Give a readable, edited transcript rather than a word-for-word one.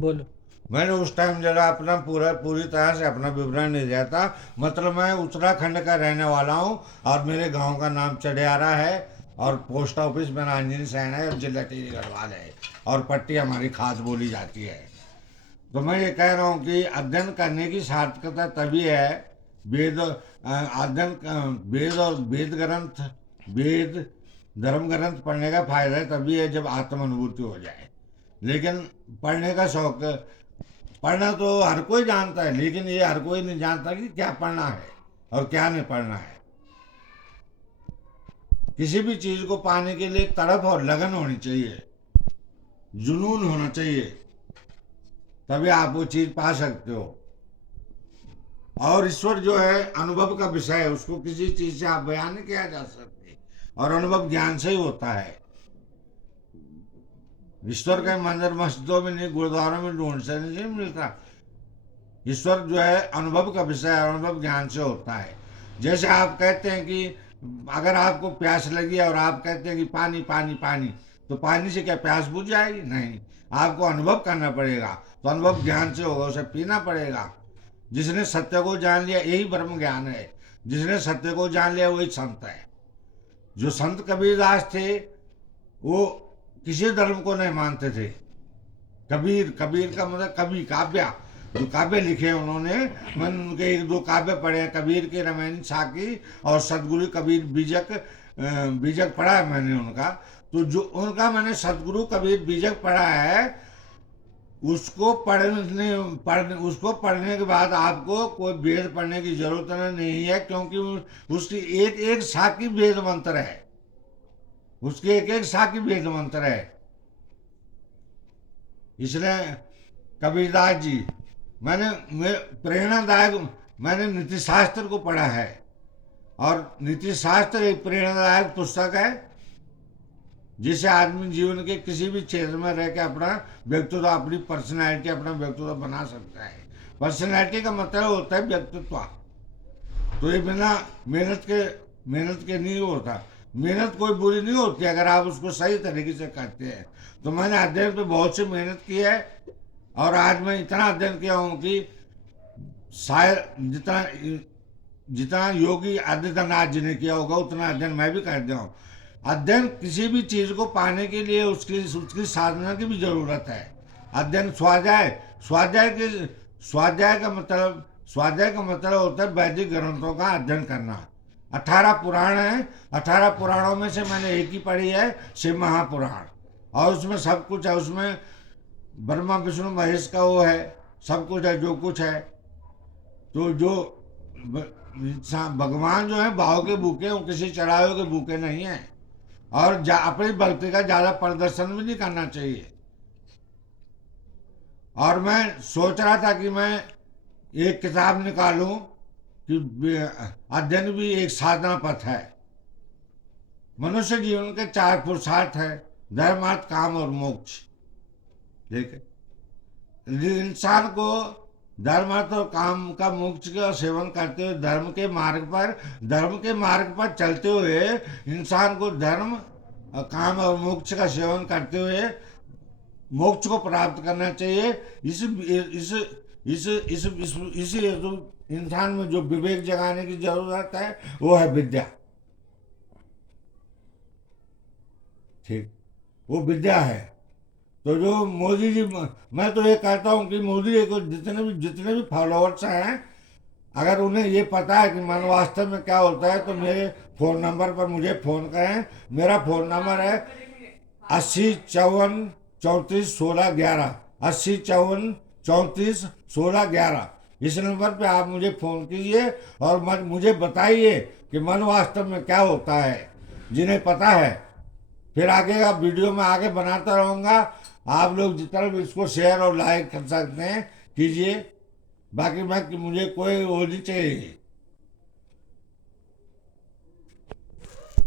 बोलो। मैंने उस टाइम जरा अपना पूरी तरह से अपना विवरण नहीं दिया था। मतलब मैं उत्तराखंड का रहने वाला हूँ और मेरे गांव का नाम चढ़ियारा है और पोस्ट ऑफिस मेरा अंजनी सैन है और जिला टिहरी गढ़वाल है और पट्टी हमारी खास बोली जाती है। तो मैं ये कह रहा हूँ कि अध्ययन करने की सार्थकता तभी है। वेद और वेद ग्रंथ, वेद धर्म ग्रंथ पढ़ने का फायदा तभी है जब आत्म अनुभूति हो जाए। लेकिन पढ़ने का शौक, पढ़ना तो हर कोई जानता है लेकिन ये हर कोई नहीं जानता कि क्या पढ़ना है और क्या नहीं पढ़ना है। किसी भी चीज को पाने के लिए तड़प और लगन होनी चाहिए, जुनून होना चाहिए, तभी आप वो चीज पा सकते हो। और ईश्वर जो है अनुभव का विषय है, उसको किसी चीज से आप बयान नहीं किया जा सकते और अनुभव ज्ञान से ही होता है। ईश्वर का मंदिर मस्जिदों में नहीं, गुरुद्वारों में ढूंढ से नहीं मिलता। ईश्वर जो है अनुभव का विषय है, अनुभव ज्ञान से होता है। जैसे आप कहते हैं कि अगर आपको प्यास लगी और आप कहते हैं कि पानी पानी पानी, तो पानी से क्या प्यास बुझ जाएगी? नहीं, आपको अनुभव करना पड़ेगा। तो अनुभव ज्ञान से होगा, उसे पीना पड़ेगा। जिसने सत्य को जान लिया यही ब्रह्म ज्ञान है। जिसने सत्य को जान लिया वही संत है। जो संत कबीरदास थे वो किसी धर्म को नहीं मानते थे। कबीर, कबीर का मतलब कवि, काव्य, जो काव्य लिखे उन्होंने। मैंने उनके एक दो काव्य पढ़े हैं, कबीर के रामायण साकी और सदगुरु कबीर बीजक। बीजक पढ़ा है मैंने उनका। तो जो उनका मैंने सदगुरु कबीर बीजक पढ़ा है, उसको पढ़ने के बाद आपको कोई वेद पढ़ने की जरूरत नहीं है, क्योंकि उसकी एक एक साकी वेद मंत्र है। उसके एक एक साकी वेद मंत्र है। इसलिए कबीरदास जी, प्रेरणादायक, मैंने नीति शास्त्र को पढ़ा है और नीति शास्त्र एक प्रेरणादायक पुस्तक है जिसे आदमी जीवन के किसी भी क्षेत्र में रह के अपना व्यक्तित्व, अपनी पर्सनैलिटी, अपना व्यक्तित्व बना सकता है। पर्सनैलिटी का मतलब होता है व्यक्तित्व। तो ये बिना मेहनत के नहीं होता। मेहनत कोई बुरी नहीं होती अगर आप उसको सही तरीके से करते हैं। तो मैंने अध्ययन पे बहुत सी मेहनत की है और आज मैं इतना अध्ययन किया हूँ कि शायद जितना जितना योगी आदित्यनाथ जी ने किया होगा उतना अध्ययन मैं भी कर दिया हूँ। अध्ययन किसी भी चीज को पाने के लिए उसकी उसकी साधना की भी जरूरत है। अध्ययन स्वाध्याय का मतलब होता है वैदिक ग्रंथों का अध्ययन करना। 18 पुराण है। 18 पुराणों में से मैंने एक ही पढ़ी है, शिव महापुराण। और उसमें सब कुछ है। उसमें ब्रह्मा विष्णु महेश का वो है, सब कुछ है जो कुछ है। तो जो भगवान जो है भाव के भूखे, वो किसी चढ़ावे के भूखे नहीं है। और अपनी भक्ति का ज्यादा प्रदर्शन भी नहीं करना चाहिए। और मैं सोच रहा था कि मैं एक किताब निकालूं कि अध्ययन भी एक साधना पथ है। मनुष्य जीवन के 4 पुरुषार्थ है, धर्म अर्थ काम और मोक्ष। ठीक है। इंसान को धर्म अर्थ और काम का मोक्ष का सेवन करते हुए धर्म के मार्ग पर चलते हुए इंसान को धर्म, काम और मोक्ष का सेवन करते हुए मोक्ष को प्राप्त करना चाहिए। इसी हेतु इंसान में जो विवेक जगाने की जरूरत है वो है विद्या। ठीक, वो विद्या है। तो जो मोदी जी, मैं तो ये कहता हूँ कि मोदी जी को जितने भी फॉलोअर्स हैं, अगर उन्हें ये पता है कि मन वास्तव में क्या होता है तो मेरे फ़ोन नंबर पर मुझे फ़ोन करें। मेरा फ़ोन नंबर है 80 54 34 16 11। 80 54 34 16 11। इस नंबर पे आप मुझे फ़ोन कीजिए और मुझे बताइए कि मन वास्तव में क्या होता है। जिन्हें पता है, फिर आगे का वीडियो में आगे बनाता रहूँगा। आप लोग जितना भी इसको शेयर और लाइक कर सकते हैं कीजिए। बाकी मैं, मुझे कोई वो नहीं चाहिए।